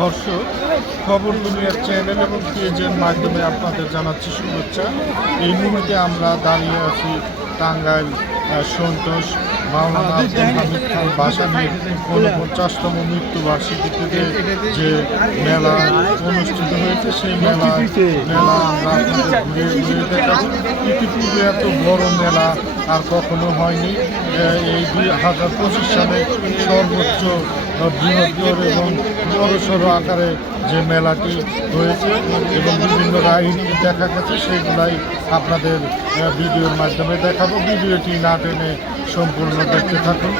দর্শক, খবর দুনিয়ার চ্যানেল এবং পেজের মাধ্যমে আপনাদের জানাচ্ছি শুভেচ্ছা। এই মুহূর্তে আমরা দাঁড়িয়ে আছি টাঙ্গাইল সন্তোষ মাওলানা আব্দুল হামিদ খান বাসানির ঊনপঞ্চাশতম মৃত্যুবার্ষিকীতে যে মেলা অনুষ্ঠিত হয়েছে সেই মেলা মেলা আমরা ঘুরে ঘুরে দেখাবো ইতিপূর্বে এত বড় মেলা আর কখনো হয়নি। এই দুই হাজার পঁচিশ সালে সর্বোচ্চ বৃহত্তর এবং বড়সড় আকারে যে মেলাটি রয়েছে এবং বিভিন্ন রাইড দেখা গেছে, সেগুলাই আপনাদের ভিডিওর মাধ্যমে দেখাবো। ভিডিওটি না টেনে সম্পূর্ণ দেখতে থাকুন।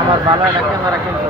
আমার ভালো একটা কিন্তু কিন্তু